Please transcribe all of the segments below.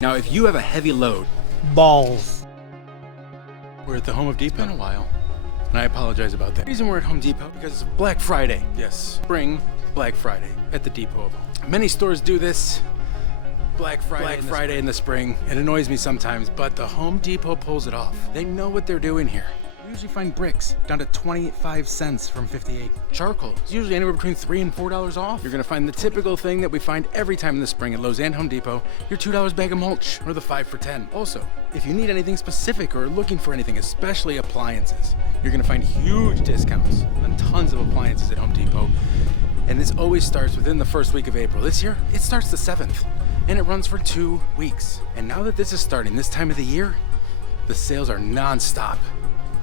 Now, if you have a heavy load, balls. We're at the Home Depot in a while, and I apologize about that. The reason we're at Home Depot because it's Black Friday. Yes, spring Black Friday at the Depot. Many stores do this. Black Friday in the spring. It annoys me sometimes, but the Home Depot pulls it off. They know what they're doing here. You usually find bricks down to 25 cents from 58. Charcoal is usually anywhere between $3 and $4 off. You're gonna find the typical thing that we find every time in the spring at Lowe's and Home Depot, your $2 bag of mulch or the 5 for 10. Also, if you need anything specific or are looking for anything, especially appliances, you're gonna find huge discounts on tons of appliances at Home Depot. And this always starts within the first week of April. This year, it starts the 7th and it runs for 2 weeks. And now that this is starting this time of the year, the sales are non-stop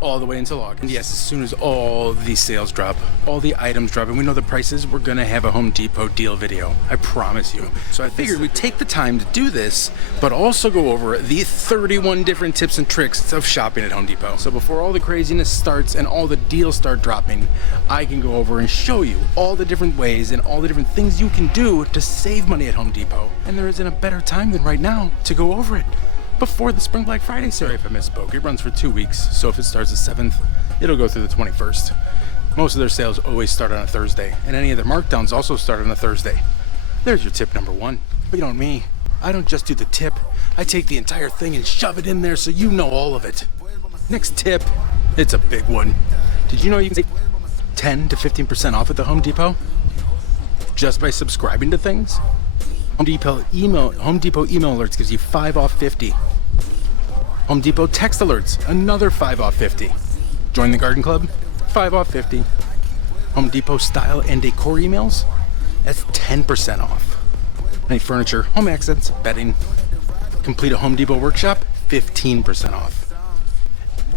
all the way until August. And yes, as soon as all these sales drop, all the items drop, and we know the prices, we're gonna have a Home Depot deal video. I promise you. So I figured we'd take the time to do this, but also go over the 31 different tips and tricks of shopping at Home Depot. So before all the craziness starts and all the deals start dropping, I can go over and show you all the different ways and all the different things you can do to save money at Home Depot. And there isn't a better time than right now to go over it. Before the Spring Black Friday sale. Sorry if I misspoke. It runs for 2 weeks, so if it starts the 7th, it'll go through the 21st. Most of their sales always start on a Thursday, and any of their markdowns also start on a Thursday. There's your tip number 1. But you know me, I don't just do the tip, I take the entire thing and shove it in there so you know all of it. Next tip, it's a big one. Did you know you can save 10 to 15% off at the Home Depot? Just by subscribing to things? Home Depot email alerts gives you 5 off 50. Home Depot text alerts, another 5 off 50. Join the garden club, 5 off 50. Home Depot style and decor emails, that's 10% off. Any furniture, home accents, bedding, complete a Home Depot workshop, 15% off.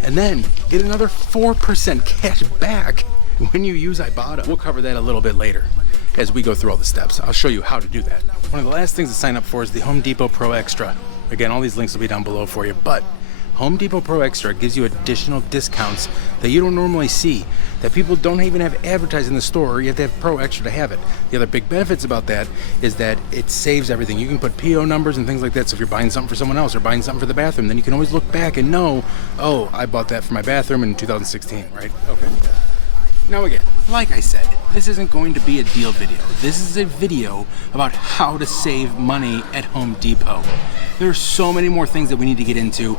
And then get another 4% cash back when you use Ibotta. We'll cover that a little bit later as we go through all the steps. I'll show you how to do that. One of the last things to sign up for is the Home Depot Pro Extra. Again, all these links will be down below for you, but Home Depot Pro Extra gives you additional discounts that you don't normally see, that people don't even have advertised in the store. You have to have Pro Extra to have it. The other big benefits about that is that it saves everything. You can put PO numbers and things like that, so if you're buying something for someone else or buying something for the bathroom, then you can always look back and know, oh, I bought that for my bathroom in 2016, right? Okay. Now again, like I said, this isn't going to be a deal video. This is a video about how to save money at Home Depot. There are so many more things that we need to get into,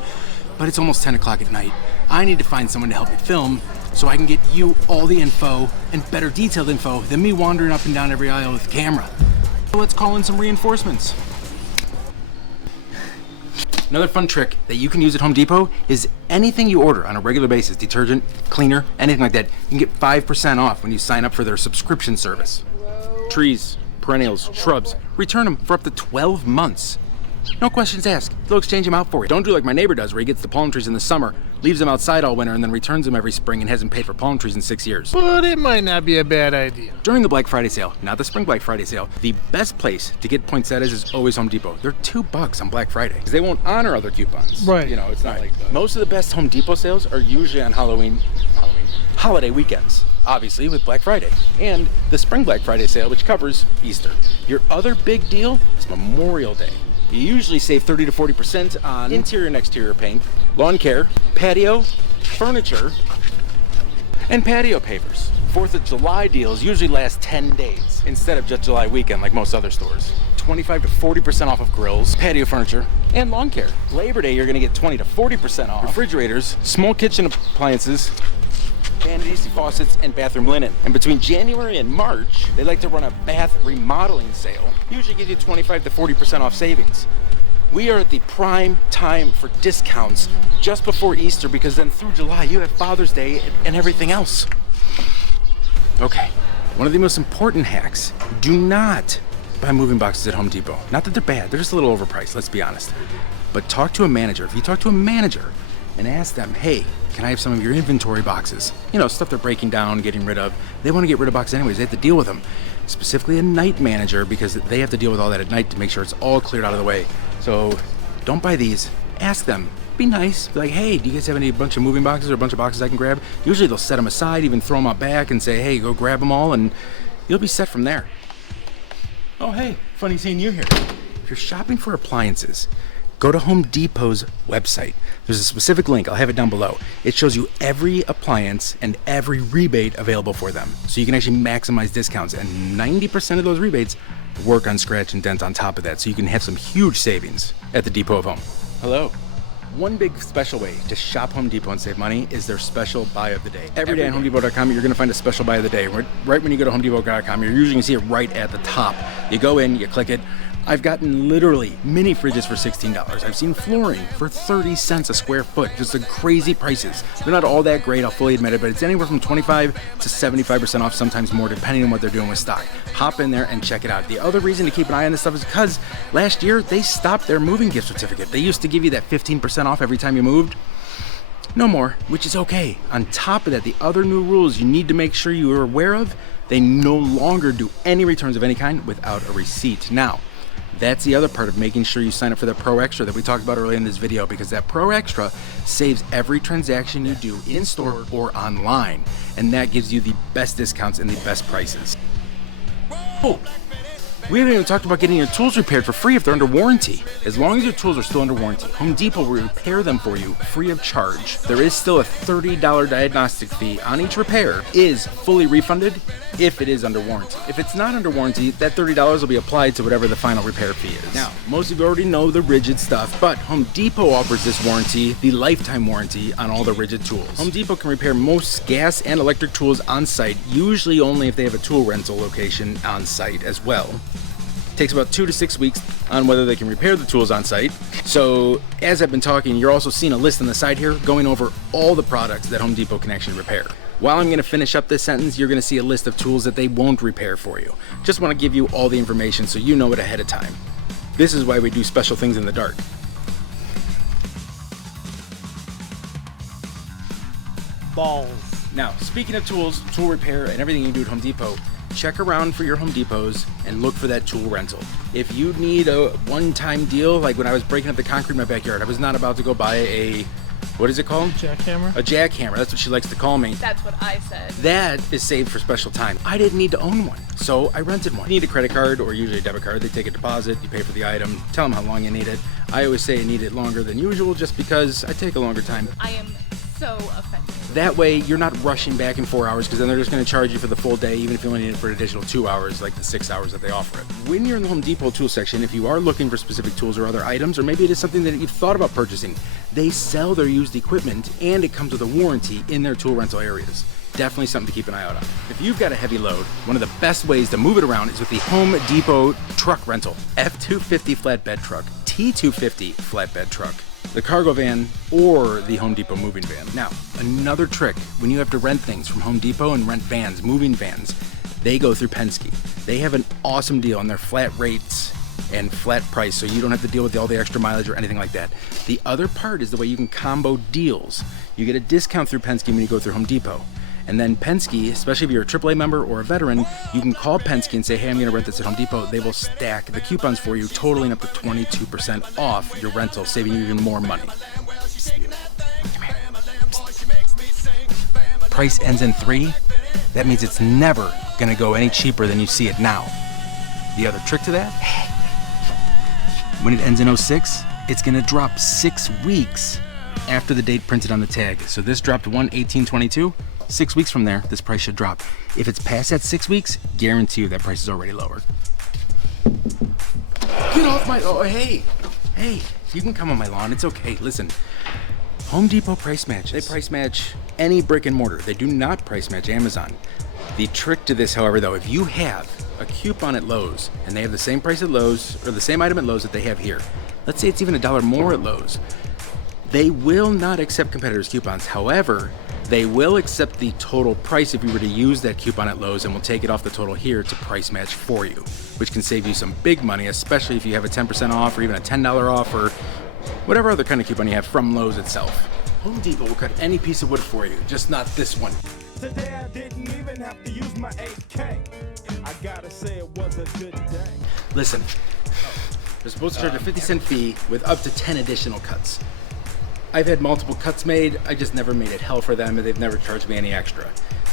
but it's almost 10 o'clock at night. I need to find someone to help me film so I can get you all the info and better detailed info than me wandering up and down every aisle with the camera. So let's call in some reinforcements. Another fun trick that you can use at Home Depot is anything you order on a regular basis, detergent, cleaner, anything like that, you can get 5% off when you sign up for their subscription service. Trees, perennials, shrubs, return them for up to 12 months. No questions asked, they'll exchange them out for you. Don't do like my neighbor does where he gets the palm trees in the summer, leaves them outside all winter, and then returns them every spring and hasn't paid for palm trees in 6 years. But it might not be a bad idea. During the Black Friday sale, not the Spring Black Friday sale, the best place to get poinsettias is always Home Depot. They're $2 on Black Friday because they won't honor other coupons. Right. You know, it's not like that. Most of the best Home Depot sales are usually on holiday weekends, obviously with Black Friday, and the Spring Black Friday sale, which covers Easter. Your other big deal is Memorial Day. You usually save 30 to 40% on interior and exterior paint, lawn care, patio, furniture, and patio pavers. 4th of July deals usually last 10 days instead of just July weekend like most other stores. 25 to 40% off of grills, patio furniture, and lawn care. Labor Day, you're gonna get 20 to 40% off refrigerators, small kitchen appliances, vanities, faucets, and bathroom linen. And between January and March, they like to run a bath remodeling sale. Usually gives you 25 to 40% off savings. We are at the prime time for discounts just before Easter because then through July you have Father's Day and everything else. Okay, one of the most important hacks, do not buy moving boxes at Home Depot. Not that they're bad, they're just a little overpriced, let's be honest. But talk to a manager. If you talk to a manager and ask them, hey, can I have some of your inventory boxes? You know, stuff they're breaking down, getting rid of. They want to get rid of boxes anyways, they have to deal with them. Specifically a night manager because they have to deal with all that at night to make sure it's all cleared out of the way. So don't buy these, ask them. Be nice, be like, hey, do you guys have any bunch of moving boxes or a bunch of boxes I can grab? Usually they'll set them aside, even throw them out back and say, hey, go grab them all, and you'll be set from there. Oh, hey, funny seeing you here. If you're shopping for appliances, Go to Home Depot's website. There's a specific link, I'll have it down below. It shows you every appliance and every rebate available for them. So you can actually maximize discounts, and 90% of those rebates work on scratch and dent on top of that. So you can have some huge savings at the Depot of Home. Hello. One big special way to shop Home Depot and save money is their special buy of the day. Every day on HomeDepot.com, you're gonna find a special buy of the day. Right when you go to HomeDepot.com, you're usually gonna see it right at the top. You go in, you click it. I've gotten literally mini fridges for $16. I've seen flooring for 30 cents a square foot. Just the crazy prices. They're not all that great, I'll fully admit it, but it's anywhere from 25 to 75% off, sometimes more, depending on what they're doing with stock. Hop in there and check it out. The other reason to keep an eye on this stuff is because last year they stopped their moving gift certificate. They used to give you that 15% off every time you moved. No more, which is okay. On top of that, the other new rules you need to make sure you are aware of, they no longer do any returns of any kind without a receipt. Now, that's the other part of making sure you sign up for the Pro Extra that we talked about earlier in this video, because that Pro Extra saves every transaction you do in store or online, and that gives you the best discounts and the best prices. Oh, we haven't even talked about getting your tools repaired for free if they're under warranty. As long as your tools are still under warranty, Home Depot will repair them for you free of charge. There is still a $30 diagnostic fee on each repair, is fully refunded if it is under warranty. If it's not under warranty, that $30 will be applied to whatever the final repair fee is. Now, most of you already know the rigid stuff, but Home Depot offers this warranty, the lifetime warranty on all the rigid tools. Home Depot can repair most gas and electric tools on site, usually only if they have a tool rental location on site as well. Takes about 2 to 6 weeks on whether they can repair the tools on site. So as I've been talking, you're also seeing a list on the side here going over all the products that Home Depot can actually repair. While I'm going to finish up this sentence, you're going to see a list of tools that they won't repair for you. Just want to give you all the information so you know it ahead of time. This is why we do special things in the dark. Balls. Now, speaking of tools, tool repair, and everything you do at Home Depot, check around for your Home Depots and look for that tool rental. If you need a one-time deal, like when I was breaking up the concrete in my backyard, I was not about to go buy a, what is it called? Jackhammer? A jackhammer, that's what she likes to call me. That's what I said. That is saved for special time. I didn't need to own one, so I rented one. You need a credit card or usually a debit card. They take a deposit, you pay for the item, tell them how long you need it. I always say I need it longer than usual just because I take a longer time. I am so offended. That way, you're not rushing back in 4 hours, because then they're just going to charge you for the full day, even if you only need it for an additional 2 hours, like the 6 hours that they offer it. When you're in the Home Depot tool section, if you are looking for specific tools or other items, or maybe it is something that you've thought about purchasing, they sell their used equipment, and it comes with a warranty in their tool rental areas. Definitely something to keep an eye out on. If you've got a heavy load, one of the best ways to move it around is with the Home Depot truck rental. F250 flatbed truck, T250 flatbed truck, the cargo van, or the Home Depot moving van. Now, another trick, when you have to rent things from Home Depot and rent vans, moving vans, they go through Penske. They have an awesome deal on their flat rates and flat price, so you don't have to deal with all the extra mileage or anything like that. The other part is the way you can combo deals. You get a discount through Penske when you go through Home Depot. And then Penske, especially if you're a AAA member or a veteran, you can call Penske and say, hey, I'm going to rent this at Home Depot. They will stack the coupons for you, totaling up to 22% off your rental, saving you even more money. Price ends in 3. That means it's never going to go any cheaper than you see it now. The other trick to that, when it ends in 06, it's going to drop 6 weeks after the date printed on the tag. So this dropped 1/18/22. 6 weeks from there, this price should drop. If it's past that 6 weeks, guarantee you that price is already lower. Get off my, oh, hey, you can come on my lawn, it's okay. Listen, Home Depot price matches. They price match any brick and mortar. They do not price match Amazon. The trick to this, however, though, if you have a coupon at Lowe's and they have the same price at Lowe's, or the same item at Lowe's that they have here, let's say it's even $1 more at Lowe's, they will not accept competitors' coupons. However, they will accept the total price if you were to use that coupon at Lowe's, and will take it off the total here to price match for you, which can save you some big money, especially if you have a 10% off or even a $10 off or whatever other kind of coupon you have from Lowe's itself. Home Depot will cut any piece of wood for you, just not this one. Today I didn't even have to use my 8K. I gotta say it was a good day. Listen, they're supposed to charge a 50-cent fee with up to 10 additional cuts. I've had multiple cuts made, I just never made it hell for them, and they've never charged me any extra.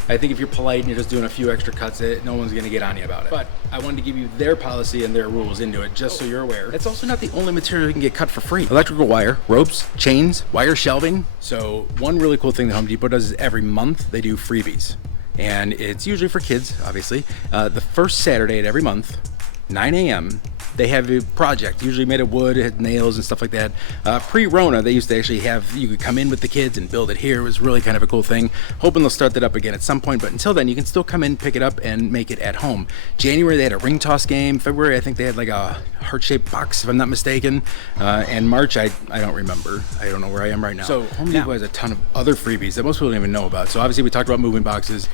I think if you're polite and you're just doing a few extra cuts, no one's gonna get on you about it. But I wanted to give you their policy and their rules into it, just so you're aware. It's also not the only material you can get cut for free. Electrical wire, ropes, chains, wire shelving. So one really cool thing that Home Depot does is every month they do freebies. And it's usually for kids, obviously. The first Saturday at every month, 9 a.m., they have a project, usually made of wood, it had nails and stuff like that. Pre-Rona, they used to actually have, you could come in with the kids and build it here. It was really kind of a cool thing. Hoping they'll start that up again at some point, but until then, you can still come in, pick it up, and make it at home. January, they had a ring toss game. February, I think they had like a heart-shaped box, if I'm not mistaken. And March, I don't remember. I don't know where I am right now. So Home Depot has a ton of other freebies that most people don't even know about. So obviously, we talked about moving boxes.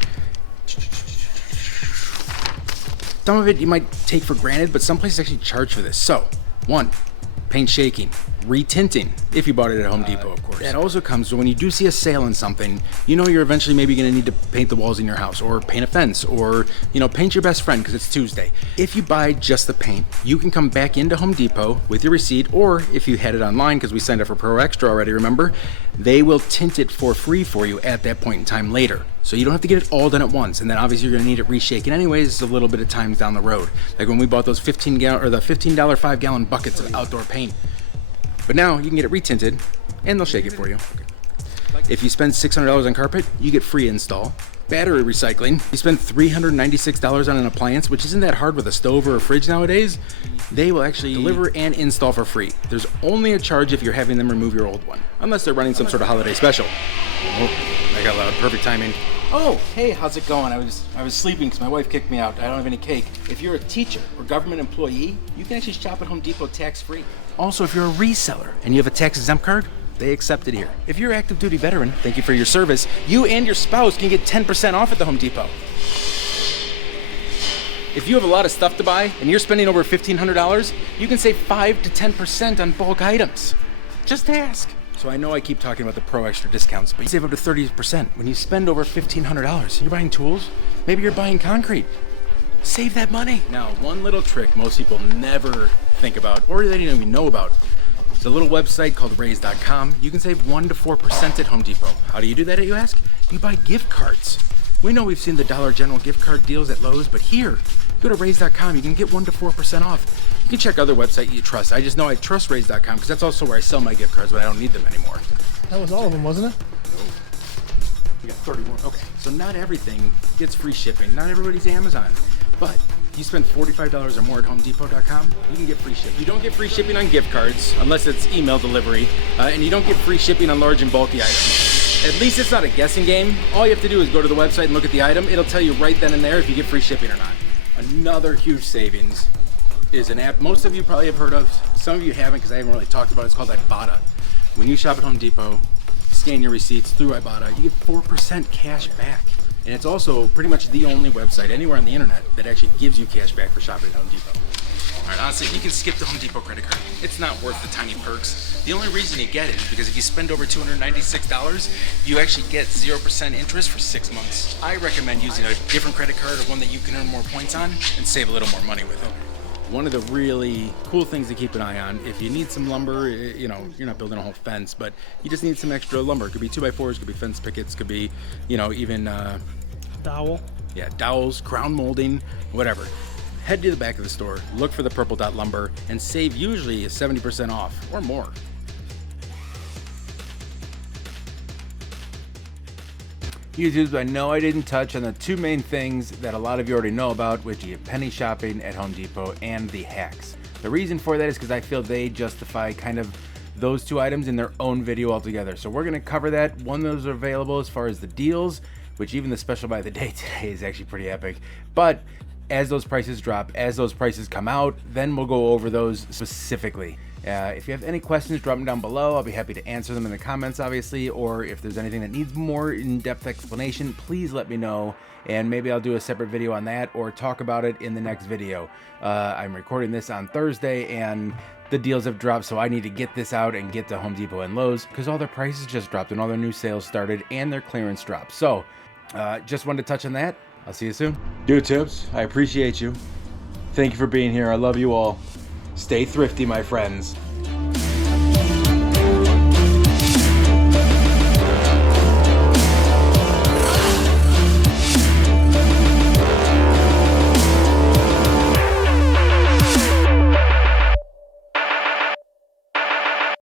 Some of it you might take for granted, but some places actually charge for this. So, 1, paint shaking, retinting, if you bought it at Home Depot, of course. That also comes when you do see a sale on something, you know you're eventually maybe gonna need to paint the walls in your house, or paint a fence, or paint your best friend because it's Tuesday. If you buy just the paint, you can come back into Home Depot with your receipt, or if you had it online, because we signed up for Pro Extra already, remember? They will tint it for free for you at that point in time later. So you don't have to get it all done at once, and then obviously you're gonna need it reshaken anyways a little bit of time down the road. Like when we bought those the $15 5-gallon buckets of outdoor paint. But now you can get it retinted, and they'll shake it for you. If you spend $600 on carpet, you get free install. Battery recycling, you spend $396 on an appliance, which isn't that hard with a stove or a fridge nowadays. They will actually deliver and install for free. There's only a charge if you're having them remove your old one, unless they're running some sort of holiday special. Oh, I got loud, perfect timing. Oh, hey, how's it going? I was sleeping because my wife kicked me out. I don't have any cake. If you're a teacher or government employee, you can actually shop at Home Depot tax-free. Also, if you're a reseller and you have a tax-exempt card, they accept it here. If you're an active duty veteran, thank you for your service, you and your spouse can get 10% off at the Home Depot. If you have a lot of stuff to buy and you're spending over $1,500, you can save 5 to 10% on bulk items. Just ask. So I know I keep talking about the Pro Extra discounts, but you save up to 30% when you spend over $1,500. You're buying tools, maybe you're buying concrete. Save that money. Now, one little trick most people never think about, or they don't even know about. It's a little website called raise.com. You can save 1 to 4% at Home Depot. How do you do that, you ask? You buy gift cards. We know we've seen the Dollar General gift card deals at Lowe's, but here, go to raise.com. You can get 1 to 4% off. You can check other websites you trust. I just know I trust raise.com because that's also where I sell my gift cards when I don't need them anymore. That was all of them, wasn't it? No. We got 31. Okay, so not everything gets free shipping. Not everybody's Amazon. But you spend $45 or more at HomeDepot.com, you can get free shipping. You don't get free shipping on gift cards unless it's email delivery, and you don't get free shipping on large and bulky items. At least it's not a guessing game. All you have to do is go to the website and look at the item. It'll tell you right then and there if you get free shipping or not. Another huge savings is an app most of you probably have heard of. Some of you haven't because I haven't really talked about it. It's called Ibotta. When you shop at Home Depot, scan your receipts through Ibotta, you get 4% cash back. And it's also pretty much the only website anywhere on the internet that actually gives you cash back for shopping at Home Depot. All right, honestly, you can skip the Home Depot credit card. It's not worth the tiny perks. The only reason you get it is because if you spend over $296, you actually get 0% interest for 6 months. I recommend using a different credit card or one that you can earn more points on and save a little more money with it. One of the really cool things to keep an eye on, if you need some lumber, you know, you're not building a whole fence, but you just need some extra lumber. It could be 2x4s, could be fence pickets, could be, you know, even Dowel. Yeah, dowels, crown molding, whatever. Head to the back of the store, look for the purple dot lumber, and save usually 70% off or more. YouTubes, I know I didn't touch on the two main things that a lot of you already know about, which is penny shopping at Home Depot and the hacks. The reason for that is because I feel they justify kind of those two items in their own video altogether. So we're going to cover that. One of those are available as far as the deals, which even the special by the day today is actually pretty epic. But as those prices drop, as those prices come out, then we'll go over those specifically. If you have any questions, drop them down below. I'll be happy to answer them in the comments, obviously, or if there's anything that needs more in-depth explanation, please let me know, and maybe I'll do a separate video on that or talk about it in the next video. I'm recording this on Thursday, and the deals have dropped, so I need to get this out and get to Home Depot and Lowe's because all their prices just dropped and all their new sales started and their clearance dropped. So, just wanted to touch on that. I'll see you soon. YouTubes, I appreciate you. Thank you for being here. I love you all. Stay thrifty, my friends.